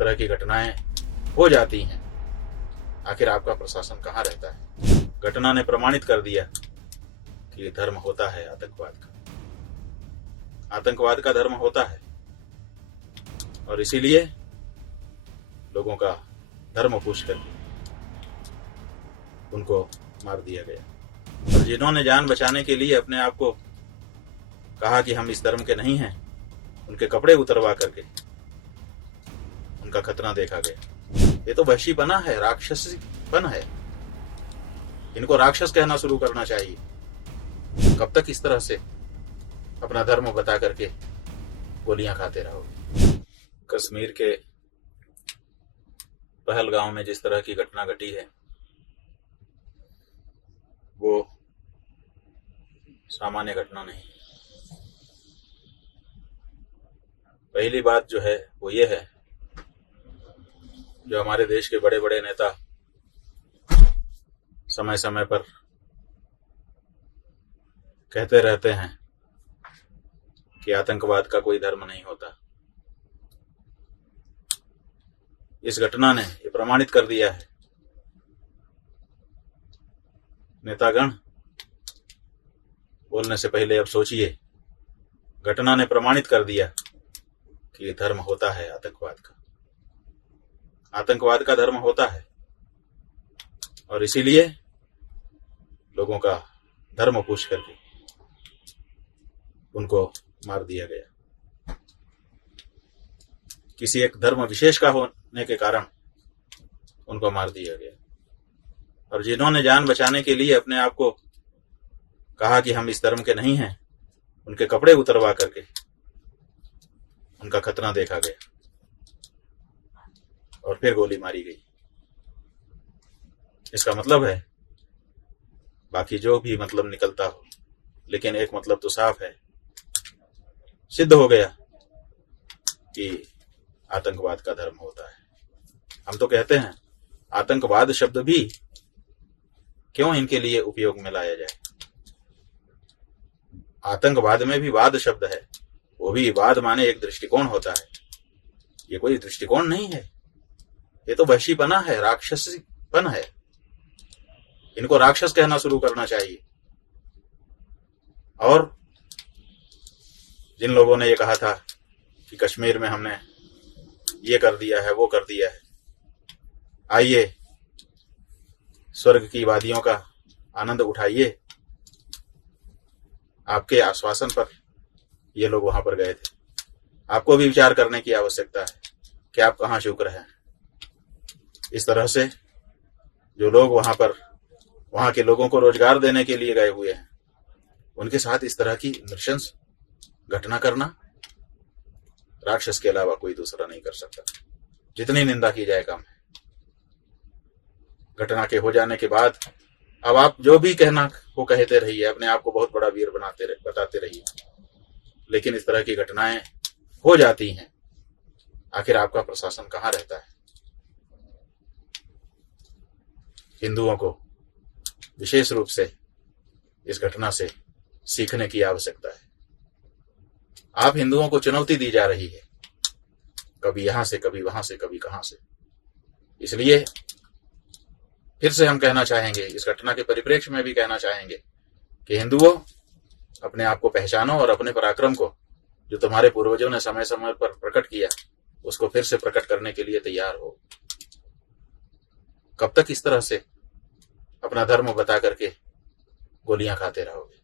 तरह की घटनाएं हो जाती हैं, आखिर आपका प्रशासन कहाँ रहता है? घटना ने प्रमाणित कर दिया कि धर्म होता है आतंकवाद का। आतंकवाद का धर्म होता है और इसीलिए लोगों का धर्म पूछ कर उनको मार दिया गया। और जिन्होंने जान बचाने के लिए अपने आप को कहा कि हम इस धर्म के नहीं हैं, उनके कपड़े उतरवा करके उनका खतना देखा गया। ये तो वहशीपना है, राक्षसीपन है। इनको राक्षस कहना शुरू करना चाहिए। कब तक इस तरह से अपना धर्म बता करके गोलियां खाते रहोगे? कश्मीर के पहलगांव में जिस तरह की घटना घटी है वो सामान्य घटना नहीं। पहली बात जो है वो ये है, जो हमारे देश के बड़े बड़े नेता समय समय पर कहते रहते हैं कि आतंकवाद का कोई धर्म नहीं होता। इस घटना ने ये प्रमाणित कर दिया है। नेतागण बोलने से पहले अब सोचिए। घटना ने प्रमाणित कर दिया कि ये धर्म होता है आतंकवाद का। आतंकवाद का धर्म होता है और इसीलिए लोगों का धर्म पूछ करके उनको मार दिया गया। किसी एक धर्म विशेष का होने के कारण उनको मार दिया गया। और जिन्होंने जान बचाने के लिए अपने आप को कहा कि हम इस धर्म के नहीं हैं, उनके कपड़े उतरवा करके उनका खतना देखा गया और फिर गोली मारी गई। इसका मतलब है, बाकी जो भी मतलब निकलता हो, लेकिन एक मतलब तो साफ है, सिद्ध हो गया कि आतंकवाद का धर्म होता है। हम तो कहते हैं आतंकवाद शब्द भी क्यों इनके लिए उपयोग में लाया जाए। आतंकवाद में भी वाद शब्द है, वो भी वाद माने एक दृष्टिकोण होता है। ये कोई दृष्टिकोण नहीं है, ये तो वहशीपना है, राक्षसीपन है। इनको राक्षस कहना शुरू करना चाहिए। और जिन लोगों ने ये कहा था कि कश्मीर में हमने ये कर दिया है, वो कर दिया है, आइए स्वर्ग की वादियों का आनंद उठाइए। आपके आश्वासन पर ये लोग वहां पर गए थे। आपको भी विचार करने की आवश्यकता है कि आप कहां चूक रहे हैं। इस तरह से जो लोग वहां के लोगों को रोजगार देने के लिए गए हुए हैं, उनके साथ इस तरह की नृशंस घटना करना राक्षस के अलावा कोई दूसरा नहीं कर सकता। जितनी निंदा की जाए कम है। घटना के हो जाने के बाद अब आप जो भी कहना वो कहते रहिए, अपने आप को बहुत बड़ा वीर बताते रहिए, लेकिन इस तरह की घटनाएं हो जाती हैं, आखिर आपका प्रशासन कहाँ रहता है? हिंदुओं को विशेष रूप से इस घटना से सीखने की आवश्यकता है। आप हिंदुओं को चुनौती दी जा रही है, कभी यहां से, कभी वहां से, कभी कहां से। इसलिए फिर से हम कहना चाहेंगे, इस घटना के परिप्रेक्ष्य में भी कहना चाहेंगे कि हिंदुओं, अपने आप को पहचानो और अपने पराक्रम को, जो तुम्हारे पूर्वजों ने समय समय पर प्रकट किया, उसको फिर से प्रकट करने के लिए तैयार हो। कब तक इस तरह से अपना धर्म बता करके गोलियां खाते रहोगे?